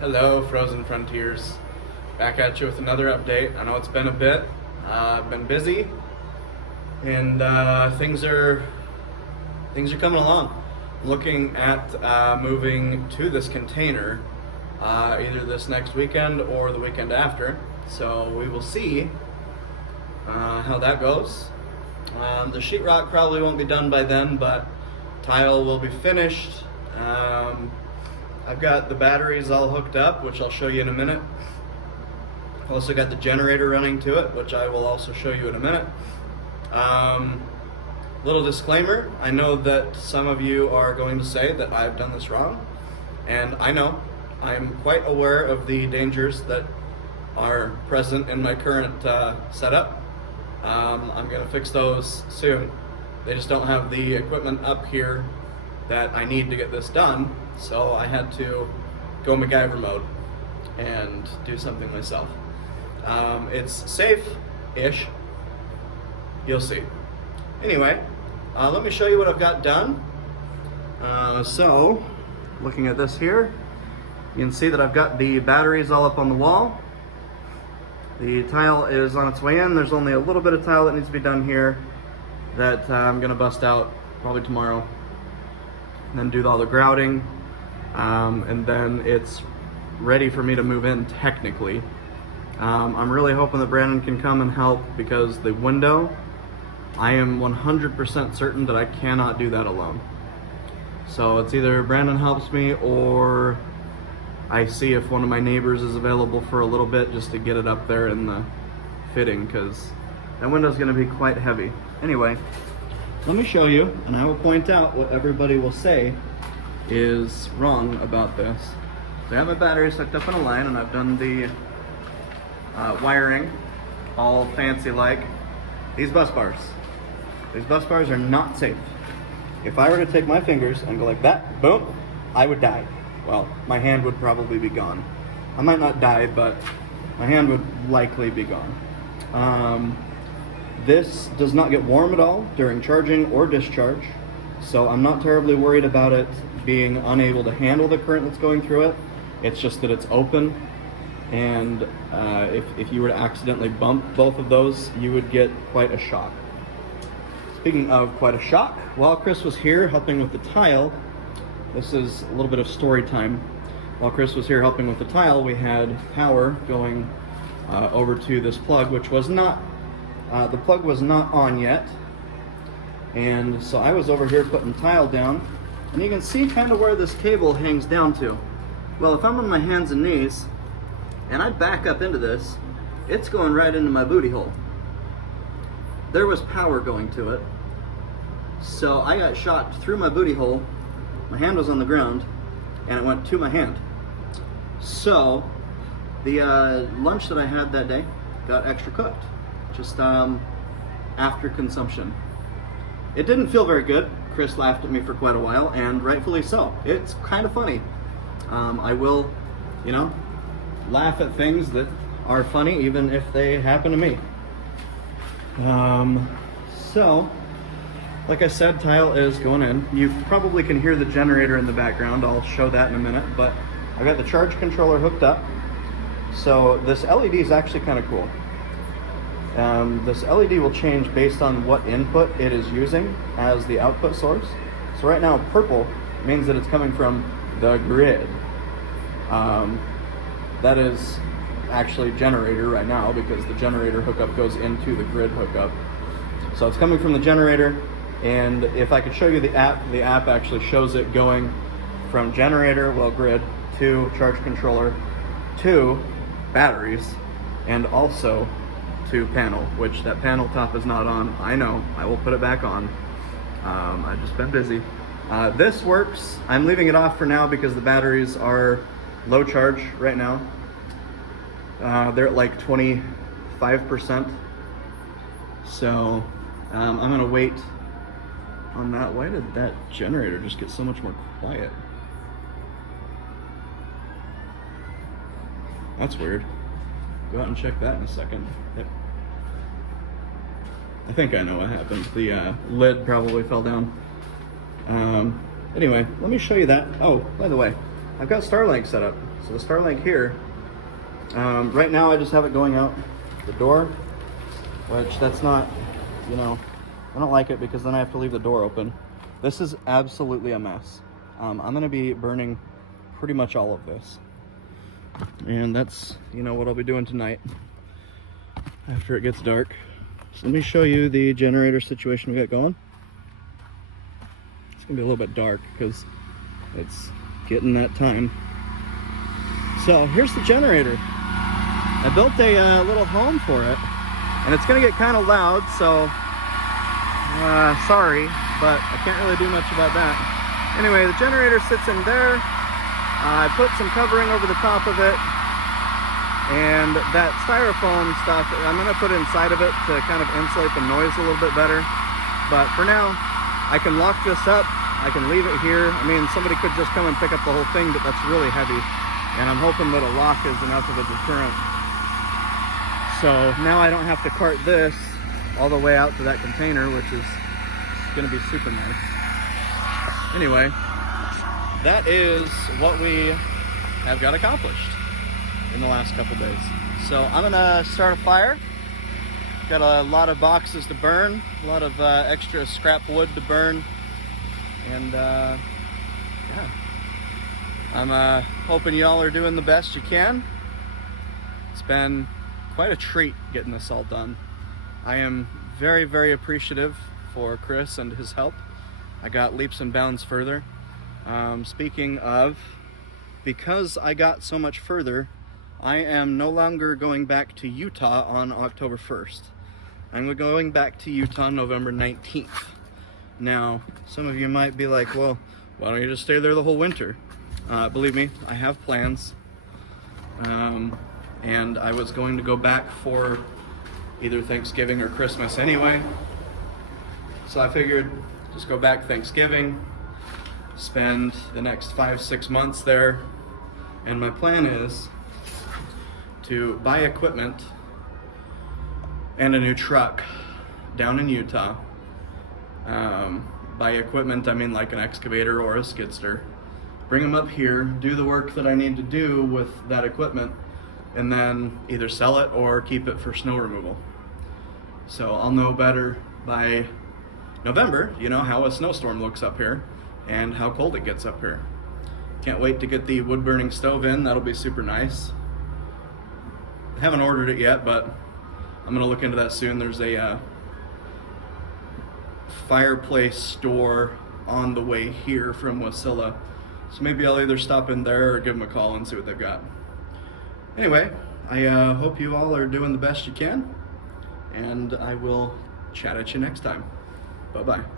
Hello, Frozen Frontiers. Back at you with another update. I know it's been a bit. I've been busy, and things are coming along. I'm looking at moving to this container either this next weekend or the weekend after. So we will see how that goes. The sheetrock probably won't be done by then, but tile will be finished. I've got the batteries all hooked up, which I'll show you in a minute. I've also got the generator running to it, which I will also show you in a minute. Little disclaimer, I know that some of you are going to say that I've done this wrong, and I know. I'm quite aware of the dangers that are present in my current setup. I'm going to fix those soon. They just don't have the equipment up here that I need to get this done, so I had to go MacGyver mode and do something myself. It's safe-ish. You'll see. Anyway, let me show you what I've got done. So, looking at this here, you can see that I've got the batteries all up on the wall. The tile is on its way in. There's only a little bit of tile that needs to be done here that I'm going to bust out probably tomorrow. And then do all the grouting, and then it's ready for me to move in technically. I'm really hoping that Brandon can come and help, because the window, I am 100% certain that I cannot do that alone. So it's either Brandon helps me or I see if one of my neighbors is available for a little bit just to get it up there in the fitting, because that window is going to be quite heavy. Anyway, let me show you, and I will point out what everybody will say is wrong about this. So I have my batteries hooked up in a line, and I've done the wiring all fancy like. These bus bars are not safe. If I were to take my fingers and go like that, boom, I would die. Well, my hand would probably be gone. I might not die, but my hand would likely be gone. This does not get warm at all during charging or discharge, so I'm not terribly worried about it being unable to handle the current that's going through it. It's just that it's open, and if you were to accidentally bump both of those, you would get quite a shock. Speaking of quite a shock, while Chris was here helping with the tile, this is a little bit of story time. While Chris was here helping with the tile, we had power going over to this plug, which was not the plug was not on yet, and so I was over here putting tile down, and you can see kind of where this cable hangs down to. Well, if I'm on my hands and knees and I back up into this, it's going right into my booty hole. There was power going to it, so I got shot through my booty hole. My hand was on the ground, and it went to my hand. So the lunch that I had that day got extra cooked, just after consumption. It didn't feel very good. Chris laughed at me for quite a while, and rightfully so. It's kind of funny. I will, laugh at things that are funny, even if they happen to me. So, like I said, tile is going in. You probably can hear the generator in the background. I'll show that in a minute, but I've got the charge controller hooked up. So this LED is actually kind of cool. This LED will change based on what input it is using as the output source. So right now, purple means that it's coming from the grid. That is actually generator right now, because the generator hookup goes into the grid hookup. So it's coming from the generator, and if I could show you the app actually shows it going from generator, well, grid, to charge controller, to batteries, and also to panel, which that panel top is not on. I know, I will put it back on. I've just been busy. This works. I'm leaving it off for now because the batteries are low charge right now. They're at like 25%. So I'm gonna wait on that. Why did that generator just get so much more quiet? That's weird. Go out and check that in a second. I think I know what happened. The lid probably fell down. Anyway, let me show you that. Oh, by the way, I've got Starlink set up. So the Starlink here, right now I just have it going out the door, which that's not, you know, I don't like it because then I have to leave the door open. This is absolutely a mess. I'm gonna be burning pretty much all of this. And that's, you know, what I'll be doing tonight after it gets dark. So let me show you the generator situation we got going. It's gonna be a little bit dark because it's getting that time. So here's the generator. I built a little home for it, and it's gonna get kind of loud, so sorry, but I can't really do much about that. Anyway, the generator sits in there. I put some covering over the top of it, and that styrofoam stuff I'm gonna put inside of it to kind of insulate the noise a little bit better. But for now, I can lock this up. I can leave it here. I mean, somebody could just come and pick up the whole thing, but that's really heavy. And I'm hoping that a lock is enough of a deterrent. So now I don't have to cart this all the way out to that container, which is gonna be super nice. Anyway, that is what we have got accomplished in the last couple days. So I'm gonna start a fire. Got a lot of boxes to burn, a lot of extra scrap wood to burn, and yeah, I'm hoping y'all are doing the best you can. It's been quite a treat getting this all done. I am very, very appreciative for Chris and his help. I got leaps and bounds further. Speaking of, because I got so much further, I am no longer going back to Utah on October 1st. I'm going back to Utah November 19th. Now, some of you might be like, well, why don't you just stay there the whole winter? Believe me, I have plans. And I was going to go back for either Thanksgiving or Christmas anyway. So I figured just go back Thanksgiving, spend the next 5-6 months there, and my plan is to buy equipment and a new truck down in Utah. By equipment, I mean like an excavator or a skid steer. Bring them up here, do the work that I need to do with that equipment, and then either sell it or keep it for snow removal. So I'll know better by November, you know, how a snowstorm looks up here and how cold it gets up here. Can't wait to get the wood burning stove in. That'll be super nice. I haven't ordered it yet, but I'm gonna look into that soon. There's a fireplace store on the way here from Wasilla, so maybe I'll either stop in there or give them a call and see what they've got. Anyway, I hope you all are doing the best you can, and I will chat at you next time. Bye-bye.